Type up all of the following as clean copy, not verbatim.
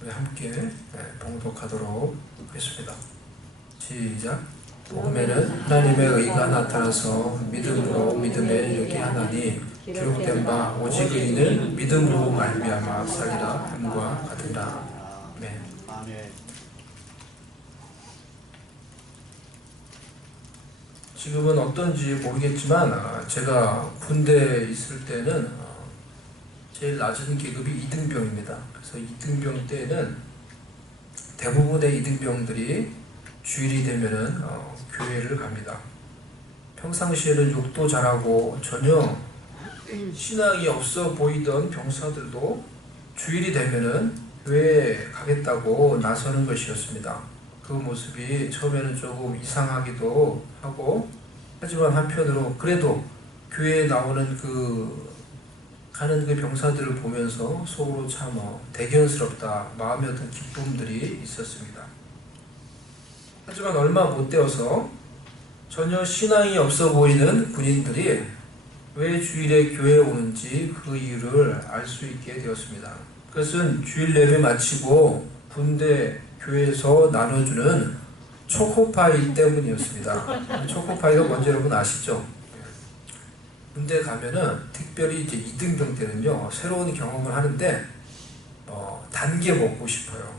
우리 함께 봉독하도록 하겠습니다. 시작. 복음에는 하나님의 의가 나타나서 믿음으로 믿음에 이르게 하나니 기록된 바 오직 의인은 믿음으로 말미암아 살리라 함과 같으라. 아멘. 지금은 어떤지 모르겠지만 제가 군대에 있을 때는 제일 낮은 계급이 이등병입니다. 그래서 이등병 때는 대부분의 이등병들이 주일이 되면은 교회를 갑니다. 평상시에는 욕도 잘하고 전혀 신앙이 없어 보이던 병사들도 주일이 되면은 교회에 가겠다고 나서는 것이었습니다. 그 모습이 처음에는 조금 이상하기도 하고, 하지만 한편으로 그래도 교회에 나오는 가는 그 병사들을 보면서 속으로 참 대견스럽다, 마음에 어떤 기쁨들이 있었습니다. 하지만 얼마 못 되어서 전혀 신앙이 없어 보이는 군인들이 왜 주일에 교회에 오는지 그 이유를 알 수 있게 되었습니다. 그것은 주일 예배 마치고 군대 교회에서 나눠주는 초코파이 때문이었습니다. 초코파이가 뭔지 여러분 아시죠? 군대 가면은 특별히 이제 이등병 때는요, 새로운 경험을 하는데 단 게 먹고 싶어요.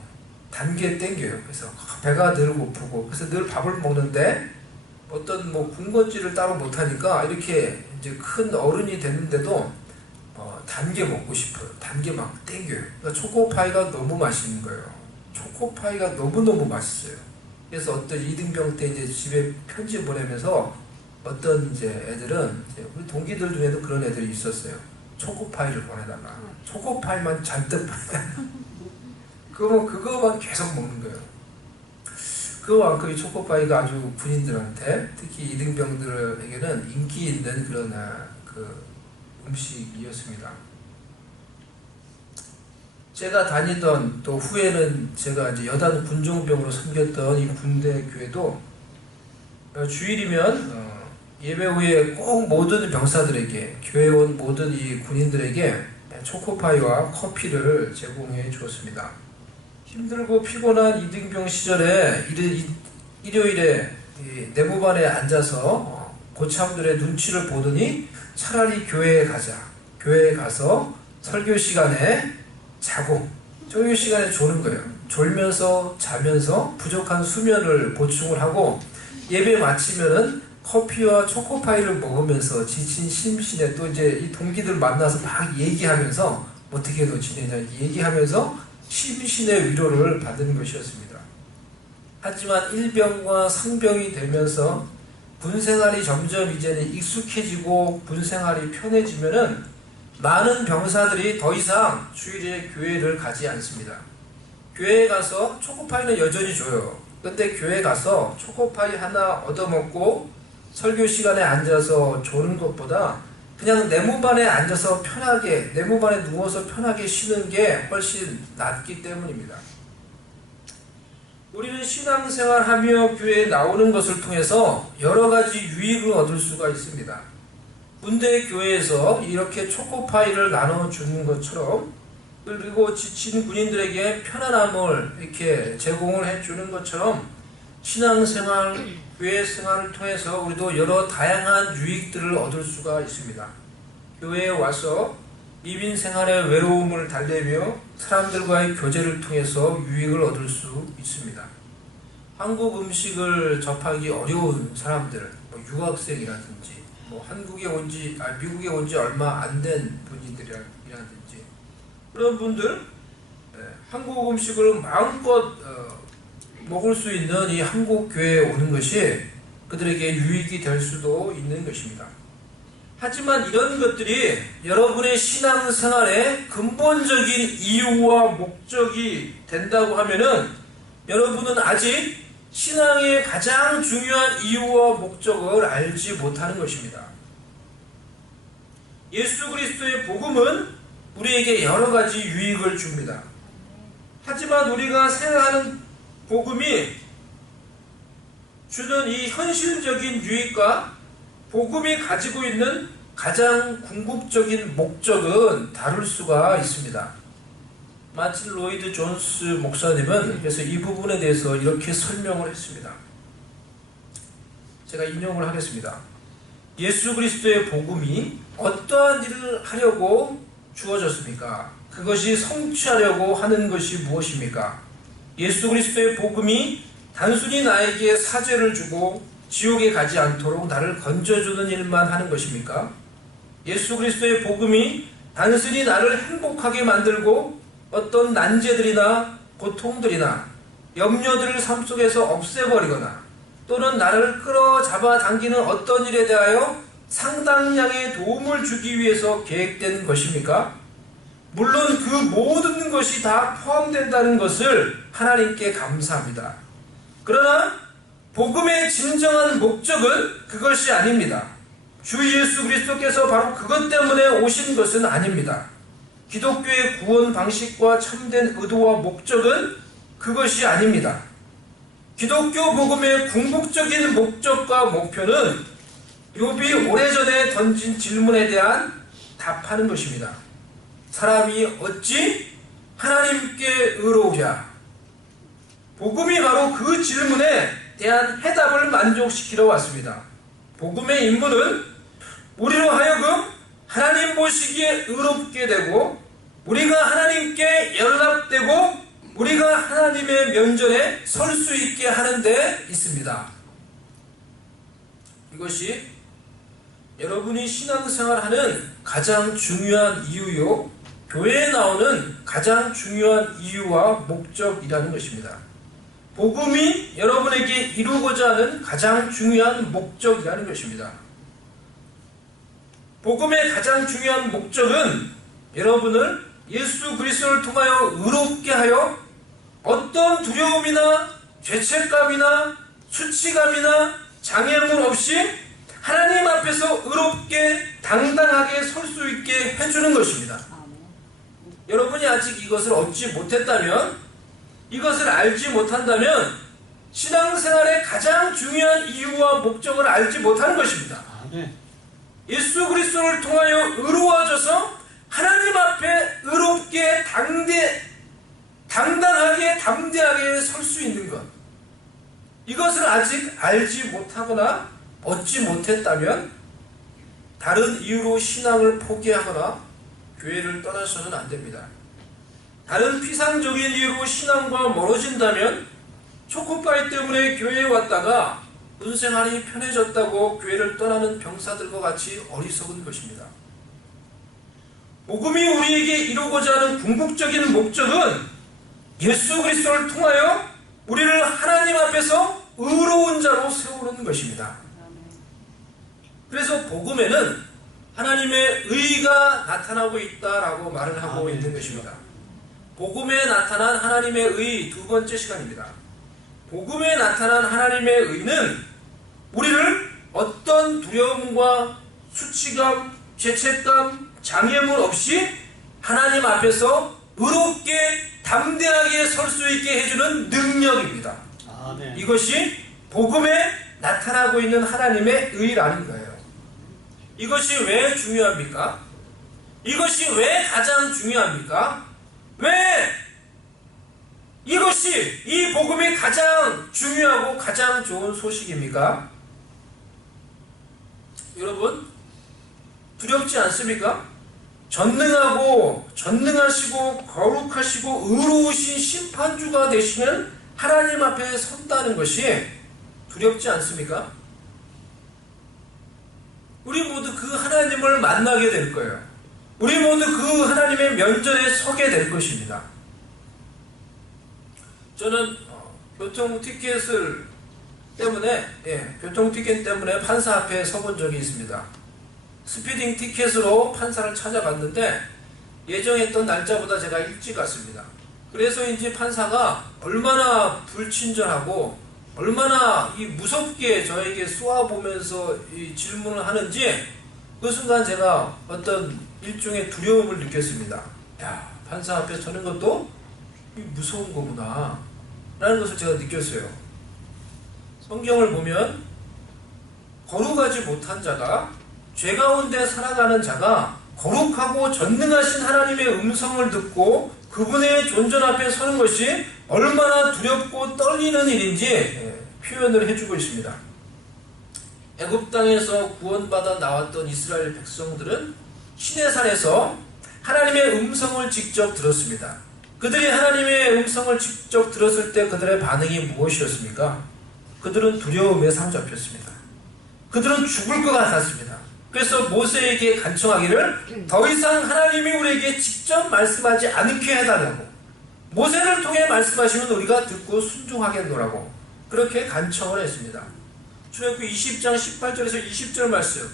단 게 땡겨요. 그래서 배가 늘 고프고, 그래서 늘 밥을 먹는데 어떤 군것질을 따로 못하니까 이렇게 이제 큰 어른이 됐는데도 단 게 먹고 싶어요. 단 게 막 땡겨요. 그러니까 초코파이가 너무 맛있는 거예요. 초코파이가 너무너무 맛있어요. 그래서 어떤 이등병 때 이제 집에 편지 보내면서 어떤 이제 애들은 우리 동기들 중에도 그런 애들이 있었어요. 초코파이를 보내달라. 초코파이만 잔뜩 그거만 계속 먹는 거예요. 그만큼 이 초코파이가 아주 군인들한테, 특히 이등병들에게는 인기 있는 그런 음식이었습니다. 제가 다니던, 또 후에는 제가 이제 여단 군종병으로 섬겼던 이 군대 교회도 주일이면 예배 후에 꼭 모든 병사들에게, 교회에 온 모든 이 군인들에게 초코파이와 커피를 제공해 주었습니다. 힘들고 피곤한 이등병 시절에 일요일에 내무반에 앉아서 고참들의 눈치를 보더니 차라리 교회에 가자. 교회에 가서 설교 시간에 자고 설교 시간에 조는 거예요. 졸면서 자면서 부족한 수면을 보충을 하고, 예배 마치면은 커피와 초코파이를 먹으면서 지친 심신에 또 이제 이 동기들 만나서 막 얘기하면서 어떻게 너 지내냐 얘기하면서 심신의 위로를 받는 것이었습니다. 하지만 일병과 상병이 되면서 군생활이 점점 이제는 익숙해지고 군생활이 편해지면은 많은 병사들이 더 이상 주일에 교회를 가지 않습니다. 교회에 가서 초코파이는 여전히 줘요. 근데 교회에 가서 초코파이 하나 얻어먹고 설교 시간에 앉아서 조는 것보다 그냥 내무반에 앉아서 편하게, 내무반에 누워서 편하게 쉬는 게 훨씬 낫기 때문입니다. 우리는 신앙생활하며 교회에 나오는 것을 통해서 여러 가지 유익을 얻을 수가 있습니다. 군대 교회에서 이렇게 초코파이를 나눠주는 것처럼, 그리고 지친 군인들에게 편안함을 이렇게 제공을 해주는 것처럼, 신앙생활, 교회 생활을 통해서 우리도 여러 다양한 유익들을 얻을 수가 있습니다. 교회에 와서 이민 생활의 외로움을 달래며 사람들과의 교제를 통해서 유익을 얻을 수 있습니다. 한국 음식을 접하기 어려운 사람들, 유학생이라든지 미국에 온 지 얼마 안 된 분이라든지 그런 분들, 한국 음식을 마음껏 먹을 수 있는 이 한국 교회에 오는 것이 그들에게 유익이 될 수도 있는 것입니다. 하지만 이런 것들이 여러분의 신앙생활의 근본적인 이유와 목적이 된다고 하면은 여러분은 아직 신앙의 가장 중요한 이유와 목적을 알지 못하는 것입니다. 예수 그리스도의 복음은 우리에게 여러 가지 유익을 줍니다. 하지만 우리가 생각하는 복음이 주는 이 현실적인 유익과 복음이 가지고 있는 가장 궁극적인 목적은 다를 수가 있습니다. 마틴 로이드 존스 목사님은 그래서 이 부분에 대해서 이렇게 설명을 했습니다. 제가 인용을 하겠습니다. 예수 그리스도의 복음이 어떠한 일을 하려고 주어졌습니까? 그것이 성취하려고 하는 것이 무엇입니까? 예수 그리스도의 복음이 단순히 나에게 사죄를 주고 지옥에 가지 않도록 나를 건져주는 일만 하는 것입니까? 예수 그리스도의 복음이 단순히 나를 행복하게 만들고 어떤 난제들이나 고통들이나 염려들을 삶 속에서 없애버리거나 또는 나를 끌어잡아 당기는 어떤 일에 대하여 상당량의 도움을 주기 위해서 계획된 것입니까? 물론 그 모든 것이 다 포함된다는 것을 하나님께 감사합니다. 그러나 복음의 진정한 목적은 그것이 아닙니다. 주 예수 그리스도께서 바로 그것 때문에 오신 것은 아닙니다. 기독교의 구원 방식과 참된 의도와 목적은 그것이 아닙니다. 기독교 복음의 궁극적인 목적과 목표는 욥이 오래전에 던진 질문에 대한 답하는 것입니다. 사람이 어찌 하나님께 의로우랴? 복음이 바로 그 질문에 대한 해답을 만족시키러 왔습니다. 복음의 임무는 우리로 하여금 하나님 보시기에 의롭게 되고 우리가 하나님께 연락되고 우리가 하나님의 면전에 설 수 있게 하는 데 있습니다. 이것이 여러분이 신앙생활하는 가장 중요한 이유요, 교회에 나오는 가장 중요한 이유와 목적이라는 것입니다. 복음이 여러분에게 이루고자 하는 가장 중요한 목적이라는 것입니다. 복음의 가장 중요한 목적은 여러분을 예수 그리스도를 통하여 의롭게 하여 어떤 두려움이나 죄책감이나 수치감이나 장애물 없이 하나님 앞에서 의롭게 당당하게 설 수 있게 해주는 것입니다. 여러분이 아직 이것을 얻지 못했다면, 이것을 알지 못한다면 신앙생활의 가장 중요한 이유와 목적을 알지 못하는 것입니다. 예수 그리스도를 통하여 의로워져서 하나님 앞에 의롭게 당당하게 담대하게 설 수 있는 것, 이것을 아직 알지 못하거나 얻지 못했다면 다른 이유로 신앙을 포기하거나 교회를 떠나서는 안 됩니다. 다른 피상적인 이유로 신앙과 멀어진다면 초코파이 때문에 교회에 왔다가 문생활이 편해졌다고 교회를 떠나는 병사들과 같이 어리석은 것입니다. 복음이 우리에게 이루고자 하는 궁극적인 목적은 예수 그리스도를 통하여 우리를 하나님 앞에서 의로운 자로 세우는 것입니다. 그래서 복음에는 하나님의 의가 나타나고 있다라고 말을 하고 있는 것입니다. 복음에 나타난 하나님의 의 두 번째 시간입니다. 복음에 나타난 하나님의 의는 우리를 어떤 두려움과 수치감, 죄책감, 장애물 없이 하나님 앞에서 의롭게 담대하게 설 수 있게 해주는 능력입니다. 이것이 복음에 나타나고 있는 하나님의 의라는 거예요. 이것이 왜 중요합니까? 이것이 왜 가장 중요합니까? 왜 이것이 이 복음이 가장 중요하고 가장 좋은 소식입니까? 여러분, 두렵지 않습니까? 전능하시고 거룩하시고 의로우신 심판주가 되시는 하나님 앞에 선다는 것이 두렵지 않습니까? 우리 모두 그 하나님을 만나게 될 거예요. 우리 모두 그 하나님의 면전에 서게 될 것입니다. 저는 교통티켓 때문에 판사 앞에 서본 적이 있습니다. 스피딩 티켓으로 판사를 찾아갔는데 예정했던 날짜보다 제가 일찍 갔습니다. 그래서인지 판사가 얼마나 불친절하고 얼마나 무섭게 저에게 쏘아보면서 이 질문을 하는지 그 순간 제가 어떤 일종의 두려움을 느꼈습니다. 야, 판사 앞에 서는 것도 무서운 거구나 라는 것을 제가 느꼈어요. 성경을 보면 거룩하지 못한 자가, 죄 가운데 살아가는 자가 거룩하고 전능하신 하나님의 음성을 듣고 그분의 존전 앞에 서는 것이 얼마나 두렵고 떨리는 일인지 표현을 해주고 있습니다. 애굽 땅에서 구원받아 나왔던 이스라엘 백성들은 시내산에서 하나님의 음성을 직접 들었습니다. 그들이 하나님의 음성을 직접 들었을 때 그들의 반응이 무엇이었습니까? 그들은 두려움에 사로잡혔습니다. 그들은 죽을 것 같았습니다. 그래서 모세에게 간청하기를 더 이상 하나님이 우리에게 직접 말씀하지 않게 해달라고, 모세를 통해 말씀하시면 우리가 듣고 순종하겠노라고 그렇게 간청을 했습니다. 출애굽기 20장 18절에서 20절 말씀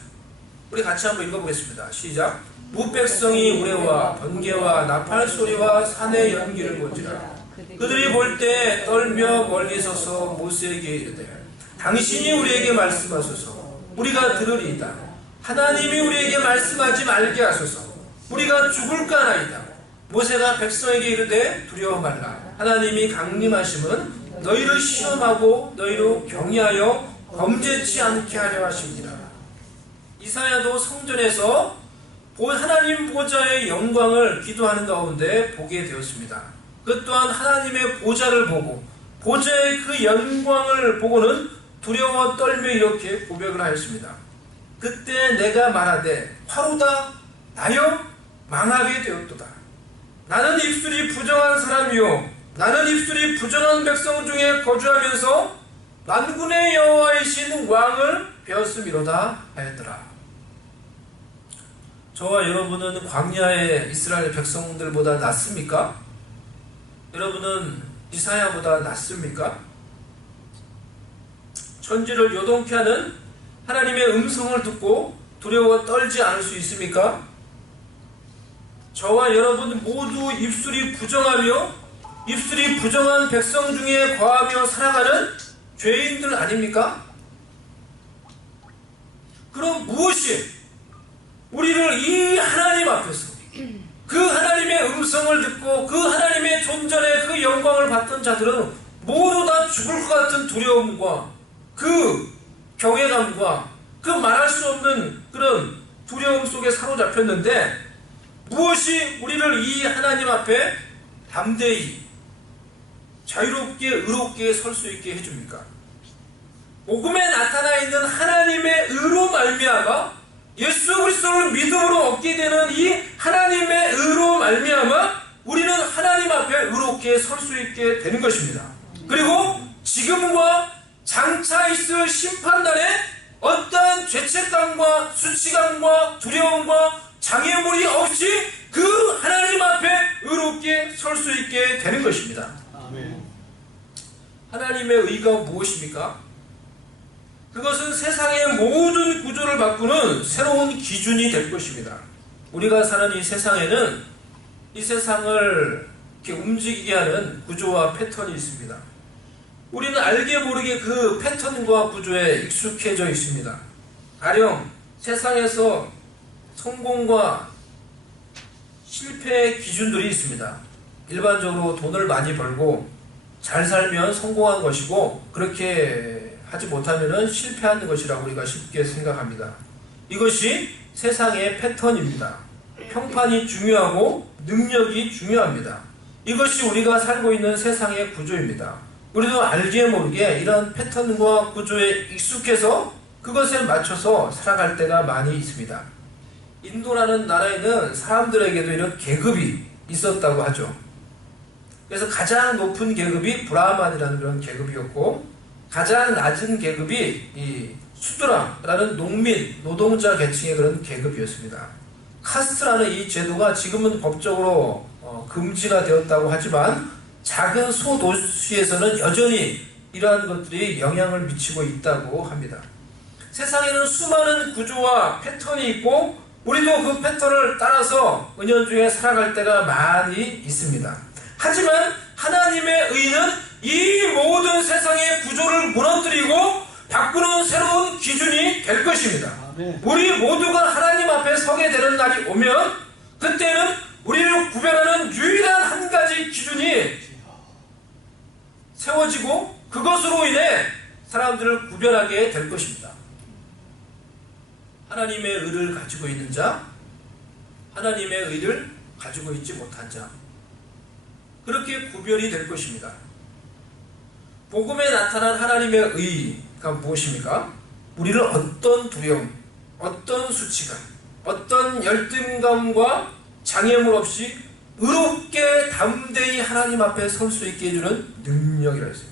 우리 같이 한번 읽어보겠습니다. 시작. 무백성이 우레와 번개와 나팔 소리와 산의 연기를 본지라. 그들이 볼 때 떨며 멀리 서서 모세에게 이르되 당신이 우리에게 말씀하소서. 우리가 들으리이다. 하나님이 우리에게 말씀하지 말게 하소서. 우리가 죽을까 하나이다. 모세가 백성에게 이르되 두려워 말라. 하나님이 강림하심은 너희를 시험하고 너희로 경외하여 범죄치 않게 하려 하십니다. 이사야도 성전에서 하나님 보좌의 영광을 기도하는 가운데 보게 되었습니다. 그 또한 하나님의 보좌를 보고 보좌의 그 영광을 보고는 두려워 떨며 이렇게 고백을 하였습니다. 그때 내가 말하되 화로다 나여 망하게 되었도다. 나는 입술이 부정한 사람이요 나는 입술이 부정한 백성 중에 거주하면서 만군의 여호와이신 왕을 배웠음이로다 하였더라. 저와 여러분은 광야의 이스라엘 백성들보다 낫습니까? 여러분은 이사야보다 낫습니까? 천지를 요동케 하는 하나님의 음성을 듣고 두려워 떨지 않을 수 있습니까? 저와 여러분 모두 입술이 부정하며 입술이 부정한 백성 중에 거하며 살아가는 죄인들 아닙니까? 그럼 무엇이 우리를 이 하나님 앞에서 그 하나님의 음성을 듣고 그 하나님의 존전의 그 영광을 받던 자들은 모두 다 죽을 것 같은 두려움과 그 경외감과 그 말할 수 없는 그런 두려움 속에 사로잡혔는데 무엇이 우리를 이 하나님 앞에 담대히 자유롭게 의롭게 설 수 있게 해줍니까? 복음에 나타나 있는 하나님의 의로 말미암아 예수 그리스도를 믿음으로 얻게 되는 이 하나님의 의로 말미암아 우리는 하나님 앞에 의롭게 설 수 있게 되는 것입니다. 그리고 지금과 장차 있을 심판날에 어떠한 죄책감과 수치감과 두려움과 장애물이 없이 그 하나님 앞에 의롭게 설 수 있게 되는 것입니다. 아멘. 하나님의 의가 무엇입니까? 그것은 세상의 모든 구조를 바꾸는 새로운 기준이 될 것입니다. 우리가 사는 이 세상에는 이 세상을 이렇게 움직이게 하는 구조와 패턴이 있습니다. 우리는 알게 모르게 그 패턴과 구조에 익숙해져 있습니다. 가령 세상에서 성공과 실패의 기준들이 있습니다. 일반적으로 돈을 많이 벌고 잘 살면 성공한 것이고 그렇게 하지 못하면 실패하는 것이라고 우리가 쉽게 생각합니다. 이것이 세상의 패턴입니다. 평판이 중요하고 능력이 중요합니다. 이것이 우리가 살고 있는 세상의 구조입니다. 우리도 알게 모르게 이런 패턴과 구조에 익숙해서 그것에 맞춰서 살아갈 때가 많이 있습니다. 인도라는 나라에는 사람들에게도 이런 계급이 있었다고 하죠. 그래서 가장 높은 계급이 브라만이라는 그런 계급이었고 가장 낮은 계급이 이 수드라라는 농민, 노동자 계층의 그런 계급이었습니다. 카스트라는 이 제도가 지금은 법적으로 금지가 되었다고 하지만 작은 소도시에서는 여전히 이러한 것들이 영향을 미치고 있다고 합니다. 세상에는 수많은 구조와 패턴이 있고 우리도 그 패턴을 따라서 은연중에 살아갈 때가 많이 있습니다. 하지만 하나님의 의는 이 모든 세상의 구조를 무너뜨리고 바꾸는 새로운 기준이 될 것입니다. 우리 모두가 하나님 앞에 서게 되는 날이 오면 그때는 우리를 구별하는 유일한 한 가지 기준이 세워지고 그것으로 인해 사람들을 구별하게 될 것입니다. 하나님의 의를 가지고 있는 자, 하나님의 의를 가지고 있지 못한 자. 그렇게 구별이 될 것입니다. 복음에 나타난 하나님의 의가 무엇입니까? 우리를 어떤 두려움, 어떤 수치감, 어떤 열등감과 장애물 없이 의롭게 담대히 하나님 앞에 설 수 있게 해주는 능력이라 했어요.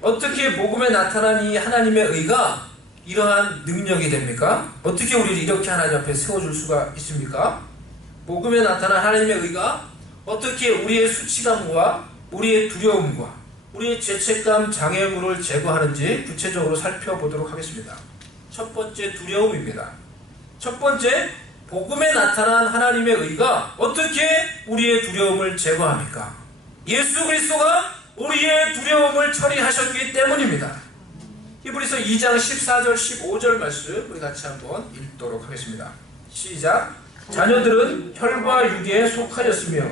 어떻게 복음에 나타난 이 하나님의 의가 이러한 능력이 됩니까? 어떻게 우리를 이렇게 하나님 앞에 세워줄 수가 있습니까? 복음에 나타난 하나님의 의가 어떻게 우리의 수치감과 우리의 두려움과 우리의 죄책감, 장애물을 제거하는지 구체적으로 살펴보도록 하겠습니다. 첫 번째, 두려움입니다. 첫 번째, 복음에 나타난 하나님의 의가 어떻게 우리의 두려움을 제거합니까? 예수 그리스도가 우리의 두려움을 처리하셨기 때문입니다. 히브리서 2장 14절 15절 말씀 우리 같이 한번 읽도록 하겠습니다. 시작. 자녀들은 혈과 육에 속하였으며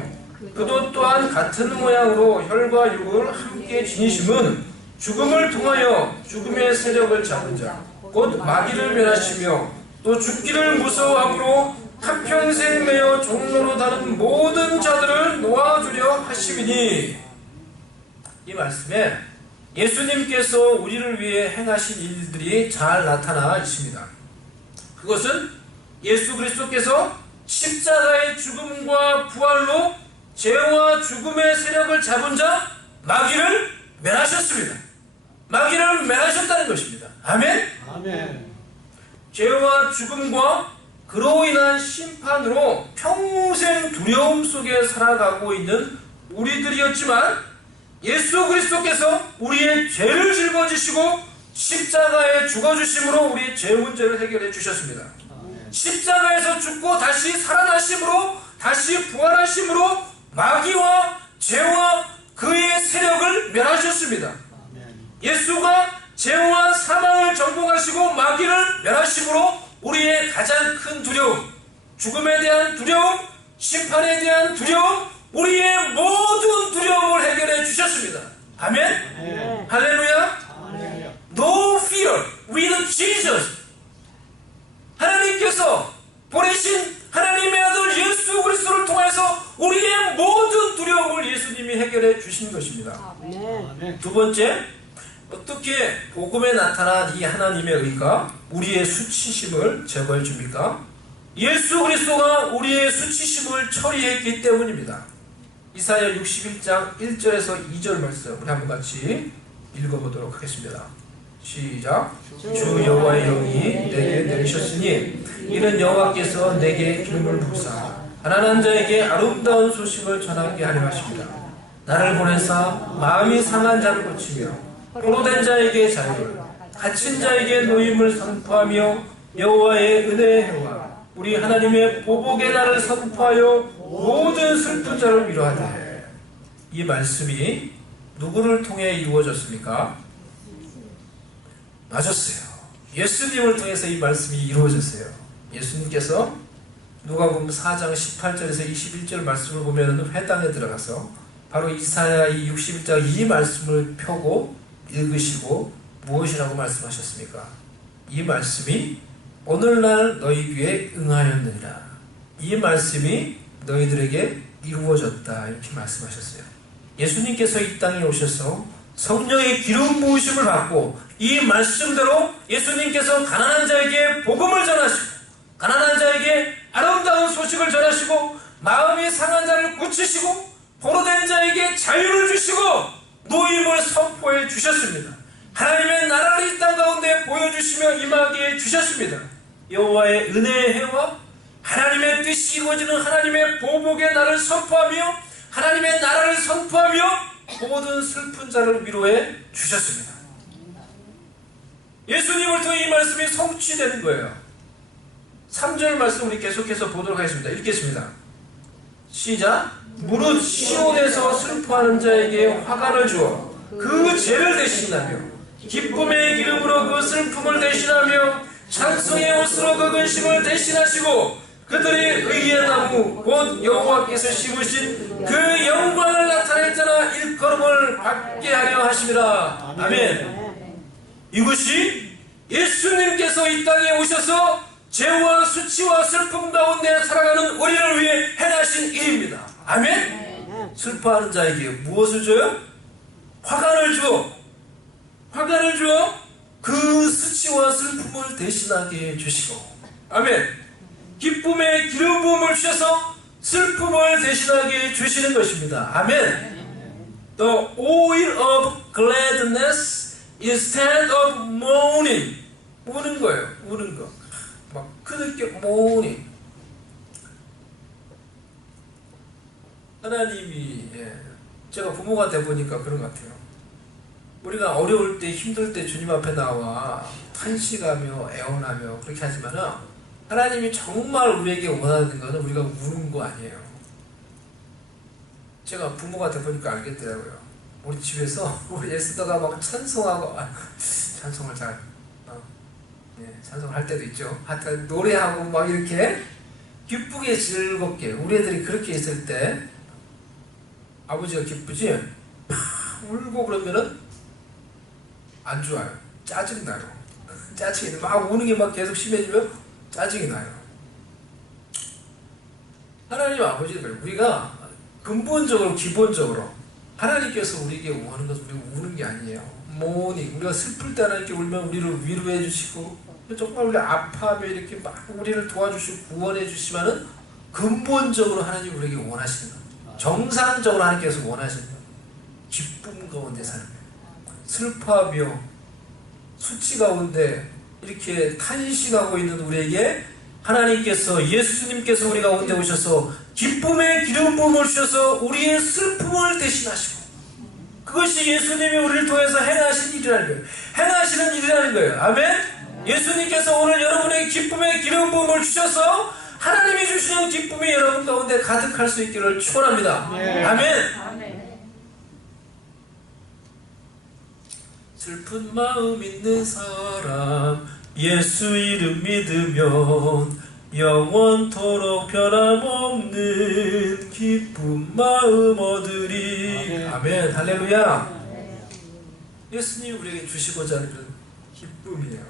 그도 또한 같은 모양으로 혈과 육을 함께 지니심은 죽음을 통하여 죽음의 세력을 잡은 자 곧 마귀를 멸하시며 또 죽기를 무서워함으로 한평생 매여 종로로 다른 모든 자들을 놓아주려 하심이니. 이 말씀에 예수님께서 우리를 위해 행하신 일들이 잘 나타나 있습니다. 그것은 예수 그리스도께서 십자가의 죽음과 부활로 죄와 죽음의 세력을 잡은 자 마귀를 멸하셨습니다. 마귀를 멸하셨다는 것입니다. 아멘? 아멘. 죄와 죽음과 그로 인한 심판으로 평생 두려움 속에 살아가고 있는 우리들이었지만 예수 그리스도께서 우리의 죄를 짊어지시고 십자가에 죽어주심으로 우리의 죄 문제를 해결해 주셨습니다. 십자가에서 죽고 다시 살아나심으로 다시 부활하심으로 마귀와 죄와 그의 세력을 멸하셨습니다. 예수가 죄와 사망을 정복하시고 마귀를 멸하심으로 우리의 가장 큰 두려움, 죽음에 대한 두려움, 심판에 대한 두려움, 우리의 모든 두려움을 해결해 주셨습니다. 아멘? 할렐루야? No fear with Jesus. 하나님께서 보내신 하나님의 아들 예수 그리스도를 통해서 우리의 모든 두려움을 예수님이 해결해 주신 것입니다. 두 번째, 어떻게 복음에 나타난 이 하나님의 의가 우리의 수치심을 제거해 줍니까? 예수 그리스도가 우리의 수치심을 처리했기 때문입니다. 이사야 61장 1절에서 2절 말씀 우리 한번 같이 읽어보도록 하겠습니다. 시작. 주 여호와의 영이 내게 내리셨으니 이는 여호와께서 내게 기름을 부으사 가난한 자에게 아름다운 소식을 전하게 하려 하십니다. 나를 보내사 마음이 상한 자를 고치며 포로된 자에게 자유를, 갇힌 자에게 노임을 선포하며 여호와의 은혜의 해와 우리 하나님의 보복의 날을 선포하여 모든 슬픈 자를 위로하되. 이 말씀이 누구를 통해 이루어졌습니까? 맞았어요. 예수님을 통해서 이 말씀이 이루어졌어요. 예수님께서 누가복음 4장 18절에서 21절 말씀을 보면 회당에 들어가서 바로 이사야 이 61장 이 말씀을 펴고 읽으시고 무엇이라고 말씀하셨습니까? 이 말씀이 오늘날 너희 귀에 응하였느니라. 이 말씀이 너희들에게 이루어졌다. 이렇게 말씀하셨어요. 예수님께서 이 땅에 오셔서 성령의 기름 부으심을 받고 이 말씀대로 예수님께서 가난한 자에게 복음을 전하시고 가난한 자에게 아름다운 소식을 전하시고 마음이 상한 자를 고치시고 포로된 자에게 자유를 주시고 노임을 선포해 주셨습니다. 하나님의 나라를 이 땅 가운데 보여주시며 임하게 주셨습니다. 여호와의 은혜의 해와 하나님의 뜻이 이루어지는 하나님의 보복의 날을 선포하며 하나님의 나라를 선포하며 모든 슬픈 자를 위로해 주셨습니다. 예수님을 통해 이 말씀이 성취되는 거예요. 3절 말씀 우리 계속해서 보도록 하겠습니다. 읽겠습니다. 시작. 무릇 시온에서 슬퍼하는 자에게 화관을 주어 그 죄를 대신하며 기쁨의 기름으로 그 슬픔을 대신하며 찬송의 옷으로 그 근심을 대신하시고 그들의 의의 나무 곧 여호와께서 심으신 그 영광을 나타낼 자나 일컬음을 받게 하려 하심이라. 아멘. 이것이 예수님께서 이 땅에 오셔서 죄와 수치와 슬픔 가운데 살아가는 우리를 위해 행하신 일입니다. 아멘. 슬퍼하는 자에게 무엇을 줘요? 화관을 줘. 화관을 줘. 그 수치와 슬픔을 대신하게 해주시고, 아멘. 기쁨의 기름 부음을 주셔서 슬픔을 대신하게 해주시는 것입니다. 아멘. The oil of gladness instead of mourning. 우는 거예요. 우는 거. 막 그렇게 mourning. 하나님이, 제가 부모가 돼보니까 그런 것 같아요. 우리가 어려울 때, 힘들 때 주님 앞에 나와 탄식하며 애원하며 그렇게 하지만은, 하나님이 정말 우리에게 원하는 것은 우리가 우는 거 아니에요. 제가 부모가 돼보니까 알겠더라고요. 우리 집에서 우리 에스더가 막 찬송하고, 찬송을 잘, 찬송을 할 때도 있죠. 하여튼 노래하고 막 이렇게 기쁘게 즐겁게, 우리 애들이 그렇게 있을 때 아버지가 기쁘지? 울고 그러면은 안 좋아요. 짜증 나요. 짜증이 막 우는 게 막 계속 심해지면 짜증이 나요. 하나님 아버지는 그래요. 우리가 근본적으로, 기본적으로 하나님께서 우리에게 원하는 것은 우리가 우는 게 아니에요. 모니, 우리가 슬플 때 하나님께 울면 우리를 위로해 주시고, 정말 우리 아파하며 이렇게 막 우리를 도와주시고 구원해 주시면은 근본적으로 하나님 우리에게 원하시는 거예요. 정상적으로 하나님께서 원하시는 거예요. 기쁨 가운데 사는 거예요. 슬퍼하며 수치 가운데 이렇게 탄식하고 있는 우리에게 하나님께서, 예수님께서 우리 가운데 오셔서 기쁨의 기름 부음을 주셔서 우리의 슬픔을 대신하시고, 그것이 예수님이 우리를 통해서 행하신 일이라는 거예요. 행하시는 일이라는 거예요. 아멘. 예수님께서 오늘 여러분에게 기쁨의 기름 부음을 주셔서 하나님이 주시는 기쁨이 여러분 가운데 가득할 수 있기를 축원합니다. 아멘. 슬픈 마음 있는 사람 예수 이름 믿으면 영원토록 변함없는 기쁜 마음 얻으리. 아멘. 할렐루야. 예수님이 우리에게 주시고자 하는 그런 기쁨이에요.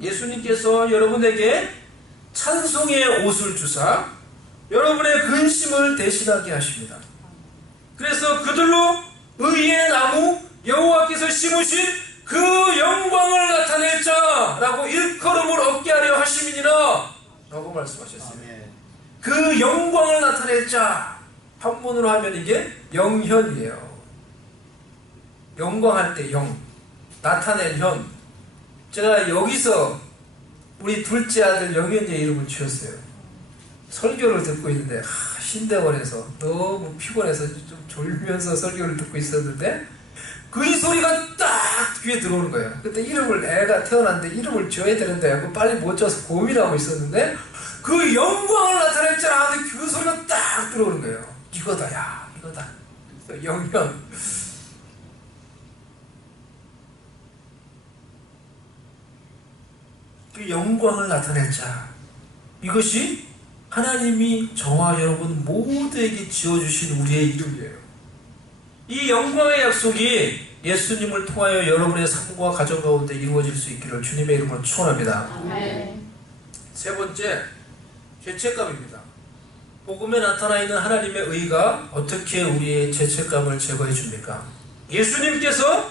예수님께서 여러분에게 찬송의 옷을 주사 여러분의 근심을 대신하게 하십니다. 그래서 그들로 의의 나무 여호와께서 심으신 그 영광을 나타낼 자라고 일컬음을 얻게 하려 하심이니라 라고 말씀하셨어요. 그 영광을 나타낼 자, 한문으로 하면 이게 영현이에요. 영광할 때 영, 나타낼 현. 제가 여기서 우리 둘째 아들 영현이의 이름을 지었어요. 설교를 듣고 있는데 신대원에서 너무 피곤해서 좀 졸면서 설교를 듣고 있었는데 그 이 소리가 딱 귀에 들어오는 거예요. 그때 이름을, 애가 태어났는데 이름을 지어야 되는데 빨리 못 지어서 고민하고 있었는데 그 영광을 나타낼 줄 아는데 그 소리가 딱 들어오는 거예요. 이거다, 야, 이거다. 영현. 그 영광을 나타낼 자, 이것이 하나님이 저와 여러분 모두에게 지어주신 우리의 이름이에요. 이 영광의 약속이 예수님을 통하여 여러분의 삶과 가정 가운데 이루어질 수 있기를 주님의 이름으로 축원합니다. 세 번째, 죄책감입니다. 복음에 나타나 있는 하나님의 의가 어떻게 우리의 죄책감을 제거해 줍니까? 예수님께서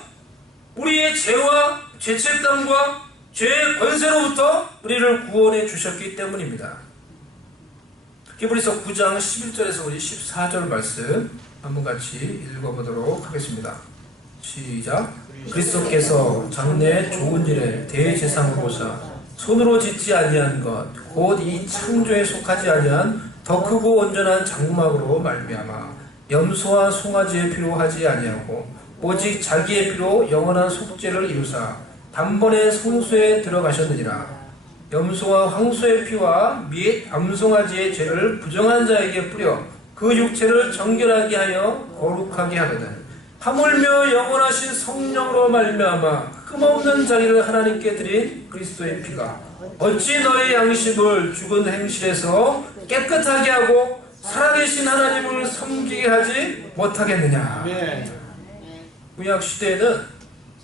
우리의 죄와 죄책감과 죄의 권세로부터 우리를 구원해 주셨기 때문입니다. 히브리서 9장 11절에서 우리 14절 말씀 한번 같이 읽어보도록 하겠습니다. 시작. 그리스도께서 장래 좋은 일에 대제사장으로서 손으로 짓지 아니한 것 곧 이 창조에 속하지 아니한 더 크고 온전한 장막으로 말미암아 염소와 송아지의 피로 하지 아니하고 오직 자기의 피로 영원한 속죄를 이루사 단번에 성소에 들어가셨느니라. 염소와 황소의 피와 및 암송아지의 죄를 부정한 자에게 뿌려 그 육체를 정결하게 하여 거룩하게 하거든. 하물며 영원하신 성령으로 말미암아 흠없는 자기를 하나님께 드린 그리스도의 피가 어찌 너의 양심을 죽은 행실에서 깨끗하게 하고 살아계신 하나님을 섬기게 하지 못하겠느냐. 구약 시대에는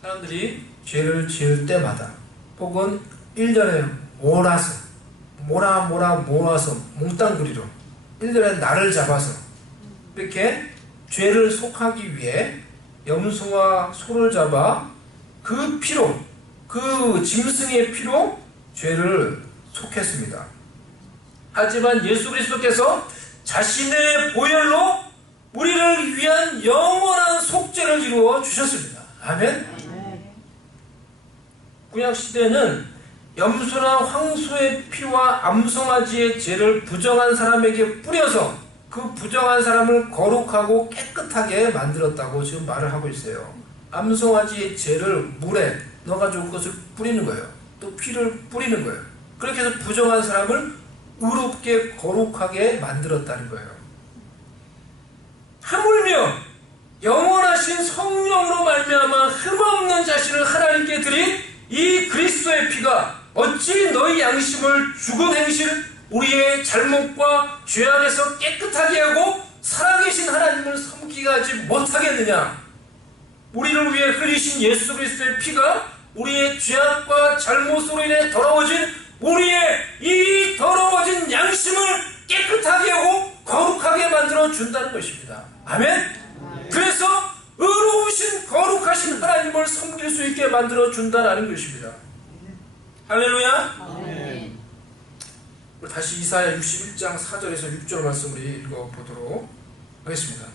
사람들이 죄를 지을 때마다 혹은 1년에 몰아서 몽땅 부리로 1년에 날을 잡아서 이렇게 죄를 속하기 위해 염소와 소를 잡아 그 피로, 그 짐승의 피로 죄를 속했습니다. 하지만 예수 그리스도께서 자신의 보혈로 우리를 위한 영원한 속죄를 이루어 주셨습니다. 아멘. 구약시대는 염소나 황소의 피와 암송아지의 죄를 부정한 사람에게 뿌려서 그 부정한 사람을 거룩하고 깨끗하게 만들었다고 지금 말을 하고 있어요. 암송아지의 죄를 물에 넣어가지고 그것을 뿌리는 거예요. 또 피를 뿌리는 거예요. 그렇게 해서 부정한 사람을 의롭게 거룩하게 만들었다는 거예요. 하물며 영원하신 성령으로 말미암아 흠없는 자신을 하나님께 드린 이 그리스도의 피가 어찌 너희 양심을 죽은 행실, 우리의 잘못과 죄악에서 깨끗하게 하고 살아계신 하나님을 섬기게 하지 못하겠느냐? 우리를 위해 흘리신 예수 그리스도의 피가 우리의 죄악과 잘못으로 인해 더러워진 우리의 이 더러워진 양심을 깨끗하게 하고 거룩하게 만들어 준다는 것입니다. 아멘? 그래서 의로우신 거룩하신 하나님을 섬길 수 있게 만들어 준다는 것입니다. 할렐루야. 다시 이사야 61장 4절에서 6절 말씀 우리 읽어보도록 하겠습니다.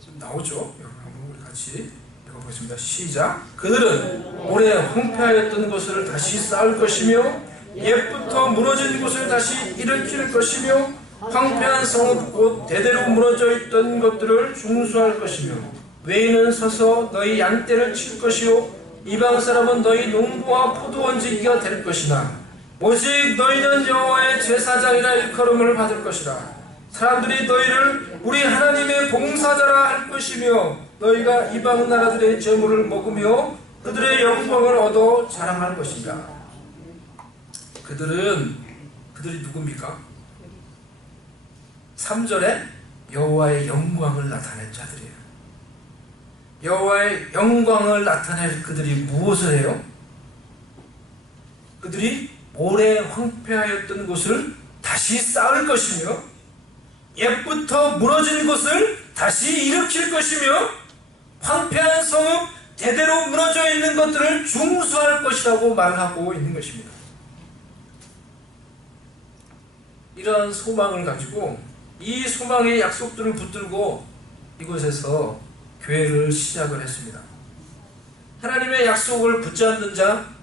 지금 나오죠? 한번 우리 같이 읽어보겠습니다. 시작. 그들은 올해 황폐하였던 것을 다시 쌓을 것이며 옛부터 무너진 곳을 다시 일으킬 것이며 황폐한 성읍 곧 대대로 무너져 있던 것들을 중수할 것이며 외인은 서서 너희 양떼를 칠 것이요 이방 사람은 너희 농부와 포도원지기가 될 것이나 오직 너희는 여호와의 제사장이라 일컬음을 받을 것이라. 사람들이 너희를 우리 하나님의 봉사자라 할 것이며 너희가 이방 나라들의 재물을 먹으며 그들의 영광을 얻어 자랑할 것이다. 그들이 누굽니까? 3절에 여호와의 영광을 나타낸 자들이에요. 여호와의 영광을 나타낼 그들이 무엇을 해요? 그들이 오래 황폐하였던 곳을 다시 쌓을 것이며 옛부터 무너진 곳을 다시 일으킬 것이며 황폐한 성읍 대대로 무너져 있는 것들을 중수할 것이라고 말하고 있는 것입니다. 이러한 소망을 가지고 이 소망의 약속들을 붙들고 이곳에서 교회를 시작을 했습니다. 하나님의 약속을 붙잡는 자,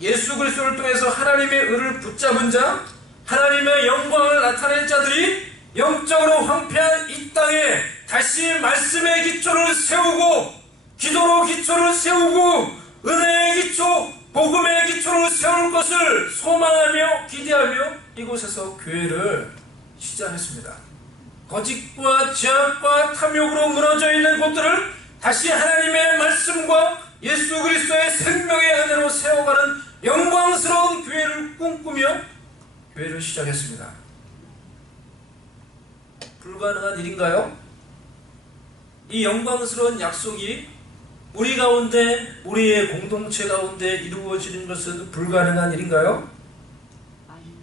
예수 그리스도를 통해서 하나님의 의를 붙잡은 자, 하나님의 영광을 나타낸 자들이 영적으로 황폐한 이 땅에 다시 말씀의 기초를 세우고 기도로 기초를 세우고 은혜의 기초, 복음의 기초를 세울 것을 소망하며 기대하며 이곳에서 교회를 시작했습니다. 거짓과 죄악과 탐욕으로 무너져 있는 곳들을 다시 하나님의 말씀과 예수 그리스도의 생명의 은혜로 세워가는 영광스러운 교회를 꿈꾸며 교회를 시작했습니다. 불가능한 일인가요? 이 영광스러운 약속이 우리 가운데, 우리의 공동체 가운데 이루어지는 것은 불가능한 일인가요?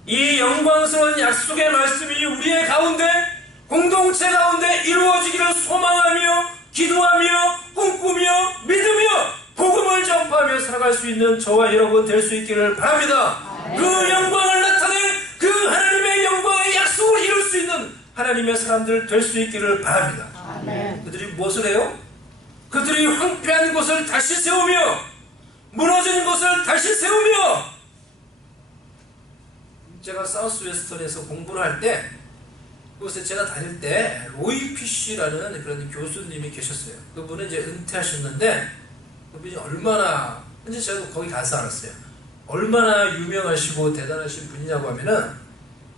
이 영광스러운 약속의 말씀이 우리의 가운데, 공동체 가운데 이루어지기를 소망하며 기도하며 꿈꾸며 믿으며 복음을 전파하며 살아갈 수 있는 저와 여러분 될 수 있기를 바랍니다. 그 영광을 나타낸 그 하나님의 영광의 약속을 이룰 수 있는 하나님의 사람들 될 수 있기를 바랍니다. 그들이 무엇을 해요? 그들이 황폐한 곳을 다시 세우며 무너진 곳을 다시 세우며, 제가 사우스 웨스턴에서 공부를 할 때 그곳에 제가 다닐 때 로이 피쉬라는 그런 교수님이 계셨어요. 그분은 이제 은퇴하셨는데 그분이 얼마나, 현재 제가 거기 가서 알았어요. 얼마나 유명하시고 대단하신 분이냐고 하면은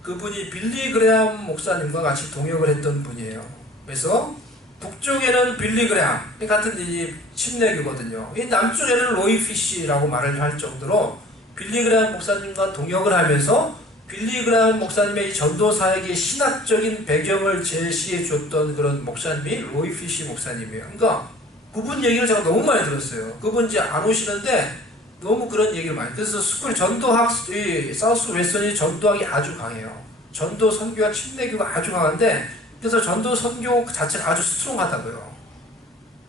그분이 빌리 그레함 목사님과 같이 동역을 했던 분이에요. 그래서 북쪽에는 빌리 그레함 같은 이 침례교거든요. 이 남쪽에는 로이 피쉬라고 말을 할 정도로 빌리 그레함 목사님과 동역을 하면서 빌리 그레함 목사님의 이 전도 사역의 신학적인 배경을 제시해 줬던 그런 목사님이 로이 피쉬 목사님이에요. 그러니까 그분 얘기를 제가 너무 많이 들었어요. 그분 이제 안 오시는데 너무 그런 얘기를 많이. 그래서 스쿨 전도학, 이 사우스 웨스턴이 전도학이 아주 강해요. 전도 선교와 침례교가 아주 강한데 그래서 전도 선교 자체가 아주 스트롱하다고요.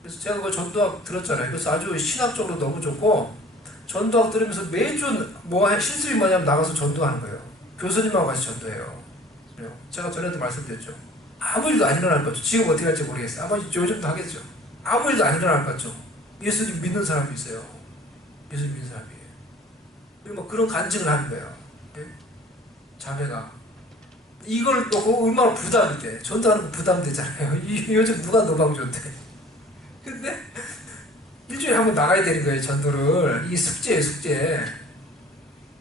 그래서 제가 그 전도학 들었잖아요. 그래서 아주 신학적으로 너무 좋고, 전도학 들으면서 매주 실습이 뭐냐면 나가서 전도하는 거예요. 교수님하고 같이 전도해요. 제가 전에도 말씀드렸죠. 아무 일도 안 일어날 거죠. 지금 어떻게 할지 모르겠어요. 아마 요즘도 하겠죠. 아무 일도 안 일어날 것 같죠. 예수님 믿는 사람이 있어요. 예수님 믿는 사람이. 그리고 뭐 그런 간증을 하는 거예요. 예? 자매가. 이걸 또 얼마나 부담이 돼. 전도하는 거 부담되잖아요. 요즘 누가 노방전대. 근데 일주일에 한 번 나가야 되는 거예요. 전도를. 이게 숙제예요. 숙제.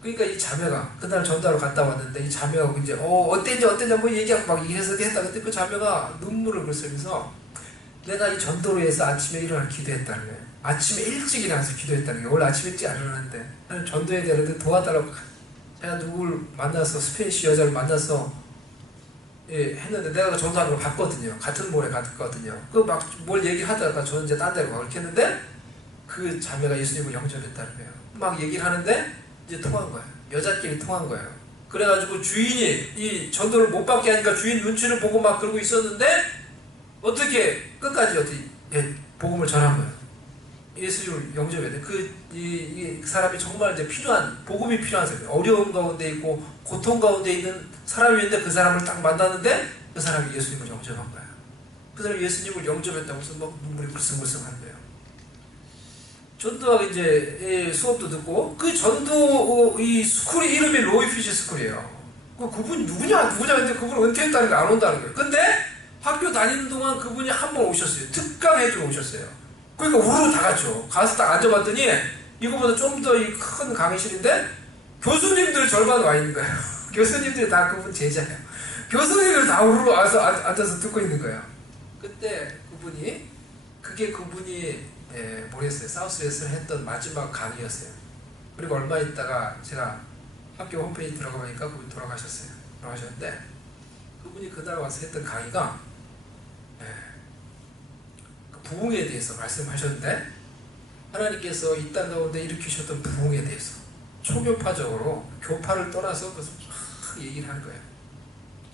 그러니까 이 자매가 그날 전도하러 갔다 왔는데 이 자매가 이제 어땠냐 뭐 얘기하고 막 이래서 했다. 근데 그 자매가 눈물을 글쓰면서 내가 이 전도로 해서 아침에 일어나 기도했다는 거예요. 아침에 일찍 일어나서 기도했다는 거예요. 원래 아침에 일찍 안 일어나는데 나는 전도해야 되는데 도와달라고 제가 누구를 만나서 스페니쉬 여자를 만나서 했는데 내가 그 전도하는 걸 봤거든요. 같은 모에 갔거든요. 그 막 뭘 얘기하다가 저는 이제 딴 데로 가고 이렇게 했는데 그 자매가 예수님을 영접했다는 거예요. 막 얘기를 하는데 이제 통한 거예요. 여자끼리 통한 거예요. 그래가지고 주인이 이 전도를 못 받게 하니까 주인 눈치를 보고 막 그러고 있었는데 어떻게 끝까지 복음을 전한 거예요. 예수님을 영접해야 돼. 이 사람이 정말 이제 복음이 필요한 사람이에요. 어려움 가운데 있고 고통 가운데 있는 사람인데 그 사람을 딱 만났는데 그 사람이 예수님을 영접한 거예요. 그 사람이 예수님을 영접했다고 해서 막 눈물이 글썽글썽한 거예요. 전도학 이제 수업도 듣고 그 전도 이 스쿨의 이름이 로이피쉬 스쿨이에요. 그분이 누구냐 근데 그분 은퇴했다는 게 안 온다는 거예요. 근데 학교 다니는 동안 그분이 한 번 오셨어요. 특강해주러 오셨어요. 그러니까 우르르 다 갔죠. 가서 딱 앉아봤더니 이거보다 좀 더 큰 강의실인데 교수님들 절반 와 있는 거예요. 교수님들이 다 그분 제자예요. 교수님들 다 우르르 와서 앉아서 듣고 있는 거예요. 그때 그분이 모르겠어요. 사우스웨스트를 했던 마지막 강의였어요. 그리고 얼마 있다가 제가 학교 홈페이지 들어가 보니까 그분이 돌아가셨는데 그분이 그날 와서 했던 강의가 부흥에 대해서 말씀하셨는데 하나님께서 이 땅 가운데 일으키셨던 부흥에 대해서 초교파적으로 교파를 떠나서 그것을 막 얘기를 하는 거예요.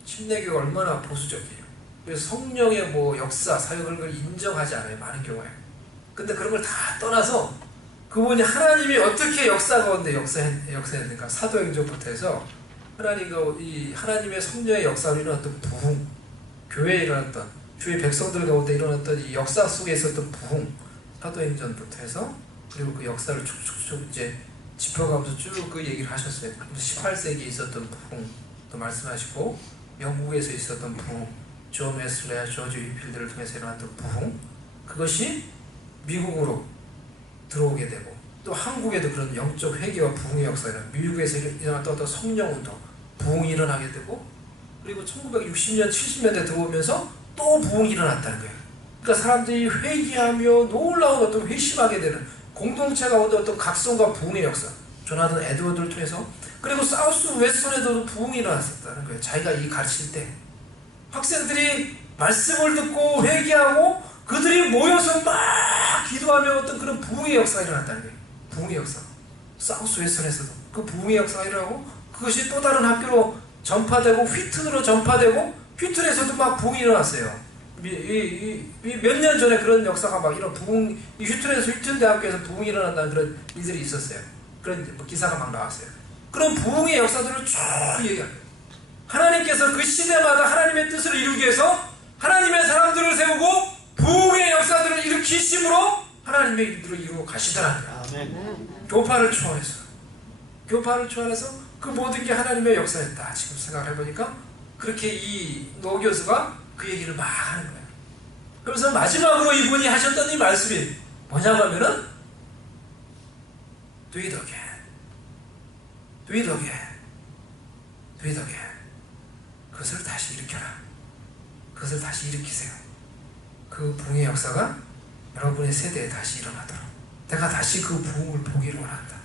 침례교가 얼마나 보수적이에요. 그래서 성령의 역사, 사역을 인정하지 않아요. 많은 경우에. 근데 그런 걸 다 떠나서 그분이 하나님이 어떻게 역사 가운데 역사했는가 사도행전부터 해서 하나님의 성령의 역사로 일어났던 부흥, 교회에 일어났던 주의 백성들 가운데 일어났던 이 역사 속에 있었던 부흥, 사도행전부터 해서 그리고 그 역사를 쭉쭉쭉 이제 짚어가면서 쭉 그 얘기를 하셨어요. 18세기에 있었던 부흥도 말씀하시고 영국에서 있었던 부흥, 존 웨슬레와 조지 위필드를 통해서 일어났던 부흥, 그것이 미국으로 들어오게 되고 또 한국에도 그런 영적 회개와 부흥의 역사가 미국에서 일어났던 어떤 성령운동, 부흥이 일어나게 되고 그리고 1960년, 70년대 들어오면서 또 부흥이 일어났다는 거예요. 그러니까 사람들이 회개하며 놀라운 어떤 회심하게 되는 공동체 가운데 어떤 각성과 부흥의 역사, 조나단 에드워드를 통해서 그리고 사우스 웨스턴에도 부흥이 일어났었다는 거예요. 자기가 이 가르칠 때 학생들이 말씀을 듣고 회개하고 그들이 모여서 막 기도하며 어떤 그런 부흥의 역사가 일어났다는 거예요. 부흥의 역사. 사우스 웨스턴에서도 그 부흥의 역사가 일어나고 그것이 또 다른 학교로 전파되고 휘튼으로 전파되고 휘튼에서도 막 부흥이 일어났어요. 몇 년 전에 그런 역사가 막 이런 부흥, 휘튼에서 휘튼 대학교에서 부흥이 일어난다는 그런 일들이 있었어요. 그런 기사가 막 나왔어요. 그런 부흥의 역사들을 쭉 얘기합니다. 하나님께서 그 시대마다 하나님의 뜻을 이루기 위해서 하나님의 사람들을 세우고 부흥의 역사들을 일으키심으로 하나님의 일들을 이루어 가시더라고요. 교파를 초월해서 그 모든 게 하나님의 역사였다. 지금 생각을 해보니까 그렇게 이 노 교수가 그 얘기를 막 하는 거예요. 그래서 마지막으로 이분이 하셨던 이 말씀이 뭐냐고 하면은 Do it again. Do it again. Do it again. 그것을 다시 일으켜라. 그것을 다시 일으키세요. 그 부흥의 역사가 여러분의 세대에 다시 일어나도록 내가 다시 그 부흥을 보기를 원한다.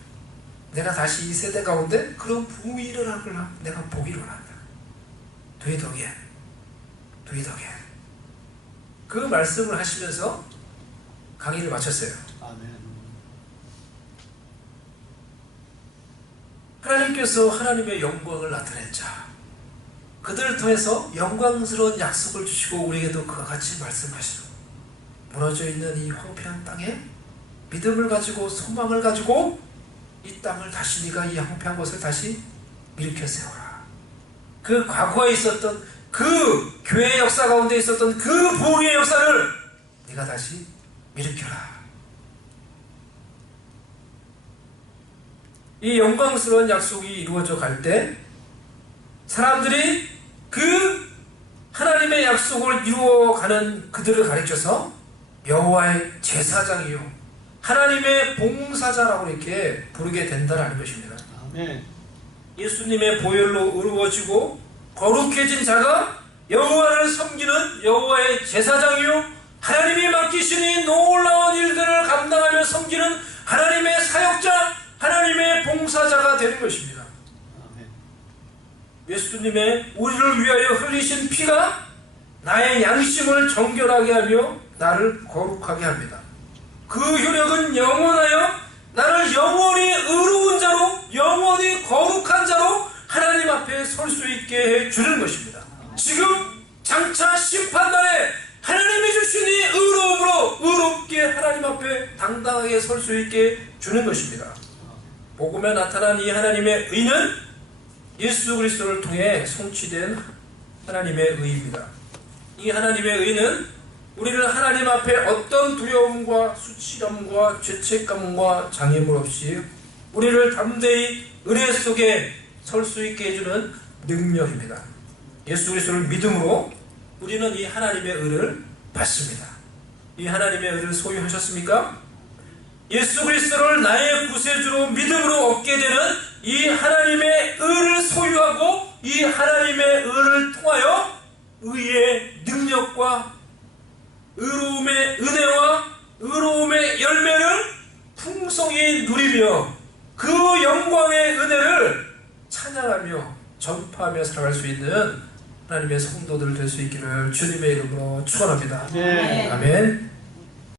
내가 다시 이 세대 가운데 그런 부흥이 일어날 걸 내가 보기를 원한다. Do it again. Do it again. 그 말씀을 하시면서 강의를 마쳤어요. 아멘. 하나님께서 하나님의 영광을 나타낸 자, 그들을 통해서 영광스러운 약속을 주시고 우리에게도 그와 같이 말씀하시고 무너져 있는 이 황폐한 땅에 믿음을 가지고 소망을 가지고 이 땅을 다시 네가 이 황폐한 것을 다시 일으켜 세워라. 그 과거에 있었던 그 교회의 역사 가운데 있었던 그 보리의 역사를 네가 다시 일으켜라. 이 영광스러운 약속이 이루어져 갈 때 사람들이 그 하나님의 약속을 이루어가는 그들을 가리켜서 여호와의 제사장이요 하나님의 봉사자라고 이렇게 부르게 된다는 것입니다. 아멘. 예수님의 보혈로 의로워지고 거룩해진 자가 여호와를 섬기는 여호와의 제사장이요 하나님이 맡기시니 놀라운 일들을 감당하며 섬기는 하나님의 사역자, 하나님의 봉사자가 되는 것입니다. 아멘. 예수님의 우리를 위하여 흘리신 피가 나의 양심을 정결하게 하며 나를 거룩하게 합니다. 그 효력은 영원하여 나를 영원히 의로운 자로, 영원히 거룩한 자로 하나님 앞에 설 수 있게 해주는 것입니다. 지금 장차 심판날에 하나님이 주신 이 의로움으로 의롭게 하나님 앞에 당당하게 설 수 있게 주는 것입니다. 복음에 나타난 이 하나님의 의는 예수 그리스도를 통해 성취된 하나님의 의입니다. 이 하나님의 의는 우리를 하나님 앞에 어떤 두려움과 수치감과 죄책감과 장애물 없이 우리를 담대히 은혜 속에 설 수 있게 해주는 능력입니다. 예수 그리스도를 믿음으로 우리는 이 하나님의 의를 받습니다. 이 하나님의 의를 소유하셨습니까? 예수 그리스도를 나의 구세주로 믿음으로 얻게 되는 이 하나님의 의를 소유하고 이 하나님의 의를 통하여 의의 능력과 의로움의 은혜와 의로움의 열매를 풍성히 누리며 그 영광의 은혜를 찬양하며 전파하며 살아갈 수 있는 하나님의 성도들 될 수 있기를 주님의 이름으로 축원합니다. 네. 아멘.